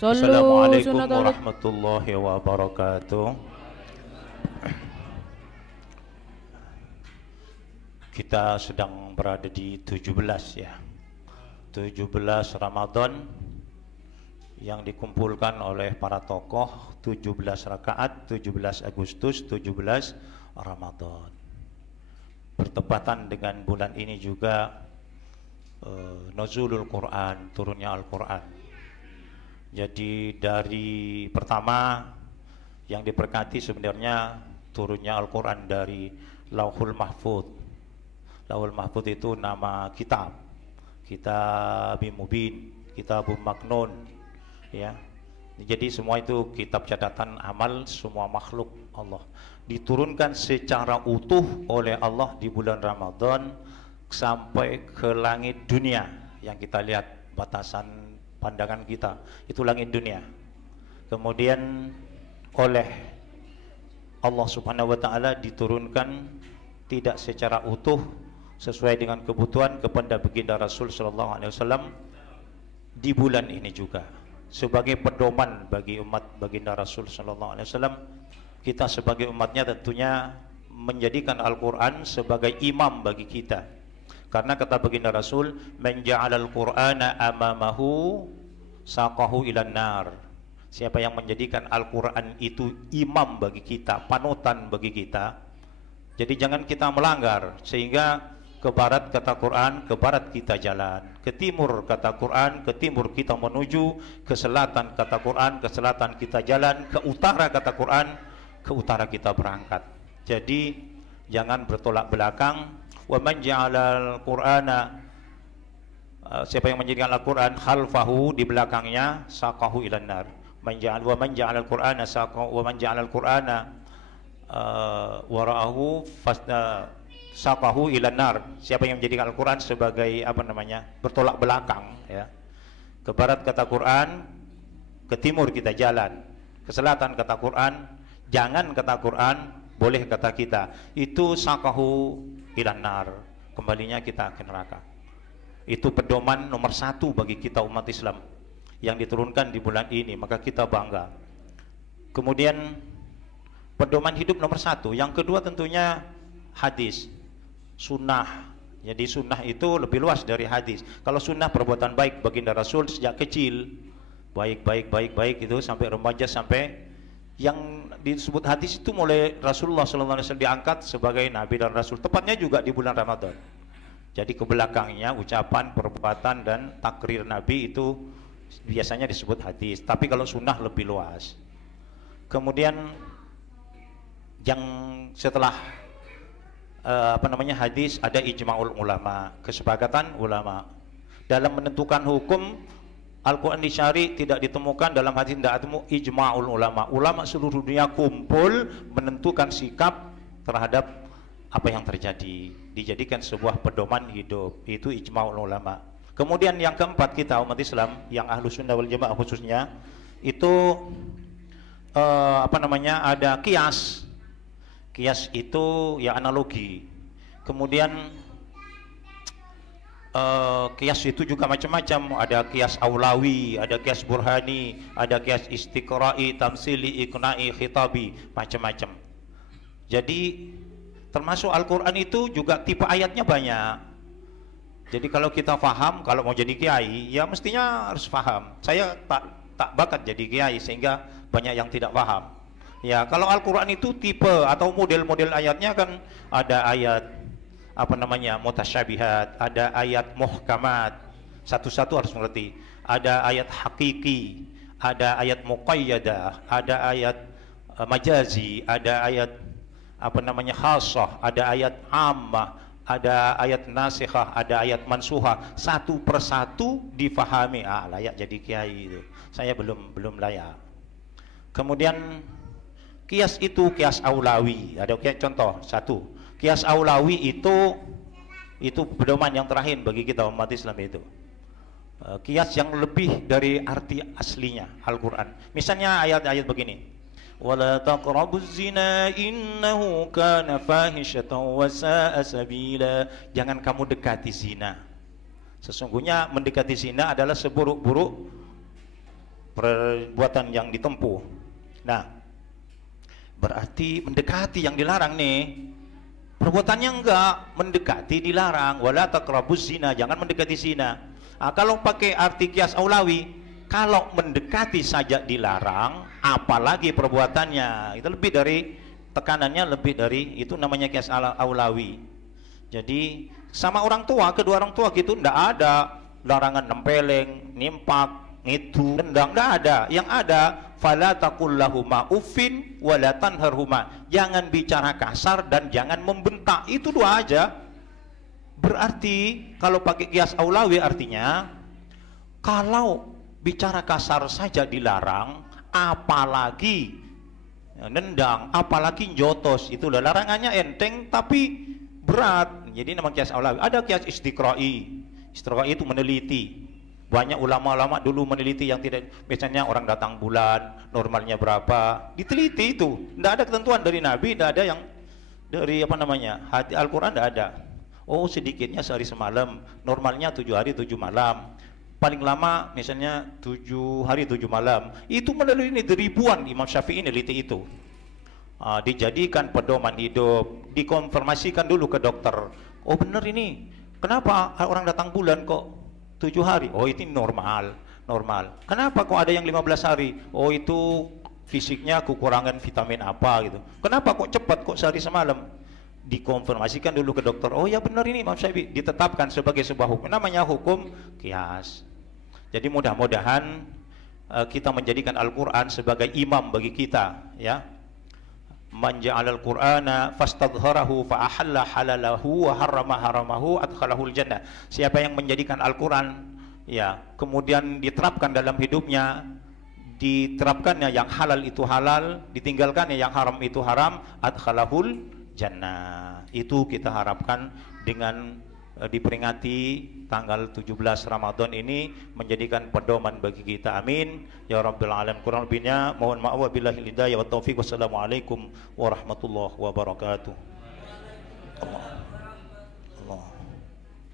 Sallu Assalamualaikum sunat warahmatullahi wabarakatuh. Kita sedang berada di 17 ya. 17 Ramadan yang dikumpulkan oleh para tokoh, 17 rakaat, 17 Agustus, 17 Ramadan. Bertepatan dengan bulan ini juga nuzulul Quran, turunnya Al-Quran. Jadi dari pertama yang diberkati sebenarnya turunnya Al-Quran dari Lauhul Mahfud. Lauhul Mahfud itu nama kitab, Kitabim Mubin, Kitabum Maknun, ya. Jadi semua itu kitab catatan amal semua makhluk Allah. Diturunkan secara utuh oleh Allah di bulan Ramadan sampai ke langit dunia yang kita lihat batasan pandangan kita itu langit dunia. Kemudian oleh Allah Subhanahu wa taala diturunkan tidak secara utuh sesuai dengan kebutuhan kepada baginda Rasul sallallahu alaihi wasallam di bulan ini juga sebagai pedoman bagi umat baginda Rasul sallallahu alaihi wasallam. Kita sebagai umatnya tentunya menjadikan Al-Qur'an sebagai imam bagi kita. Karena kata baginda Rasul, "Man ja'alal Qur'ana amamahu saqahu ilan nar." Siapa yang menjadikan Al-Qur'an itu imam bagi kita, panutan bagi kita. Jadi jangan kita melanggar sehingga ke barat kata Quran, ke barat kita jalan, ke timur kata Quran, ke timur kita menuju, ke selatan kata Quran, ke selatan kita jalan, ke utara kata Quran, ke utara kita berangkat. Jadi jangan bertolak belakang. Wa man ja'alal Qur'ana, siapa yang menjadikan Al-Qur'an khalfahu, di belakangnya, saqahu ilan nar. Wa man ja'alal Qur'ana saqahu wa man ja'alal Qur'ana wara'ahu saqahu ilan nar. Siapa yang menjadikan Al-Qur'an sebagai bertolak belakang, ya. Ke barat kata Quran, ke timur kita jalan, ke selatan kata Quran, jangan kata Quran, boleh kata kita. Itu saqahu ilan nar, kembalinya kita ke neraka. Itu pedoman nomor satu bagi kita umat Islam yang diturunkan di bulan ini, maka kita bangga. Kemudian pedoman hidup nomor satu. Yang kedua tentunya hadis, sunnah. Jadi sunnah itu lebih luas dari hadis. Kalau sunnah perbuatan baik baginda Rasul sejak kecil, baik itu sampai remaja, sampai yang disebut hadis itu mulai Rasulullah SAW diangkat sebagai Nabi dan Rasul, tepatnya juga di bulan Ramadan. Jadi ke belakangnya ucapan, perbuatan dan takrir Nabi itu biasanya disebut hadis. Tapi kalau sunnah lebih luas. Kemudian yang setelah hadis ada ijma'ul ulama, kesepakatan ulama dalam menentukan hukum. Al-Quran disyari tidak ditemukan dalam hadis, tidak temu ijma'ul ulama. Ulama seluruh dunia kumpul menentukan sikap terhadap apa yang terjadi, dijadikan sebuah pedoman hidup. Itu ijma'ul ulama. Kemudian yang keempat, kita umat Islam yang Ahlus Sunnah wal Jamaah khususnya itu ada qiyas. Qiyas itu ya analogi. Kemudian qiyas itu juga macam-macam, ada qiyas aulawi, ada qiyas burhani, ada qiyas istiqra'i, tamsili, iqna'i, khitabi, macam-macam. Jadi termasuk Al-Quran itu juga tipe ayatnya banyak. Jadi kalau kita faham, kalau mau jadi kiai ya mestinya harus faham. Saya tak bakat jadi kiai sehingga banyak yang tidak paham. Ya, kalau Al-Quran itu tipe atau model-model ayatnya kan ada ayat mutasyabihat, ada ayat muhkamat, satu-satu harus mengerti. Ada ayat hakiki, ada ayat muqayyadah, ada ayat majazi, ada ayat khassah, ada ayat ammah, ada ayat nasikhah, ada ayat mansuhah. Satu persatu difahami. Layak jadi kiai itu. Saya belum layak. Kemudian qiyas itu qiyas aulawi. Ada contoh satu. Qiyas aulawi itu pedoman yang terakhir bagi kita umat Islam itu. Qiyas yang lebih dari arti aslinya Al-Quran. Misalnya ayat-ayat begini. Wala taqrabuz zina innahu kana fahishatan wa sa'a sabila. Jangan kamu dekati zina. Sesungguhnya mendekati zina adalah seburuk-buruk perbuatan yang ditempuh. Nah, berarti mendekati yang dilarang nih. Perbuatannya enggak, mendekati dilarang. Wala taqrabuz zina, jangan mendekati zina. Nah, kalau pakai arti qiyas aulawi, kalau mendekati saja dilarang, apalagi perbuatannya, itu lebih dari tekanannya, lebih dari itu, namanya qiyas aulawi. Jadi sama orang tua, kedua orang tua gitu, enggak ada larangan nempeleng, nimpak, itu tendang, enggak ada. Yang ada fala taqul lahuma uffin wala tanharhuma, jangan bicara kasar dan jangan membentak. Itu dua aja. Berarti kalau pakai qiyas aulawi artinya kalau bicara kasar saja dilarang, apalagi nendang, apalagi jotos, itu larangannya enteng tapi berat. Jadi namanya qiyas aulawi. Ada qiyas istiqra'i. Istiqra'i itu meneliti. Banyak ulama-ulama dulu meneliti yang tidak, biasanya orang datang bulan, normalnya berapa, diteliti itu. Tidak ada ketentuan dari Nabi, tidak ada yang dari apa namanya, hati Al-Quran tidak ada. Oh sedikitnya sehari semalam, normalnya 7 hari 7 malam. Paling lama misalnya 7 hari 7 malam. Itu meneliti ribuan, Imam Syafi'i meneliti itu. Dijadikan pedoman hidup, dikonfirmasikan dulu ke dokter. Oh benar ini, kenapa orang datang bulan kok 7 hari? Oh itu normal. Kenapa kok ada yang 15 hari? Oh itu fisiknya kekurangan vitamin apa gitu. Kenapa kok cepat, kok sehari semalam? Dikonfirmasikan dulu ke dokter. Oh ya benar ini Imam Syafi'i, ditetapkan sebagai sebuah hukum. Namanya hukum qiyas. Jadi mudah-mudahan kita menjadikan Al-Quran sebagai imam bagi kita, ya. Man ja'alal Qur'ana fastadharahu fa ahalla halalahu wa harrama haramahu adkhalahul jannah. Siapa yang menjadikan Al-Qur'an, ya, kemudian diterapkan dalam hidupnya, diterapkannya yang halal itu halal, ditinggalkannya yang haram itu haram, adkhalahul jannah. Itu kita harapkan dengan diperingati tanggal 17 Ramadan ini menjadikan pedoman bagi kita. Amin ya rabbal alamin. Kurang lebihnya mohon maaf, wabillahi hidayah wa taufiq. Wassalamualaikum warahmatullahi wabarakatuh. Allah.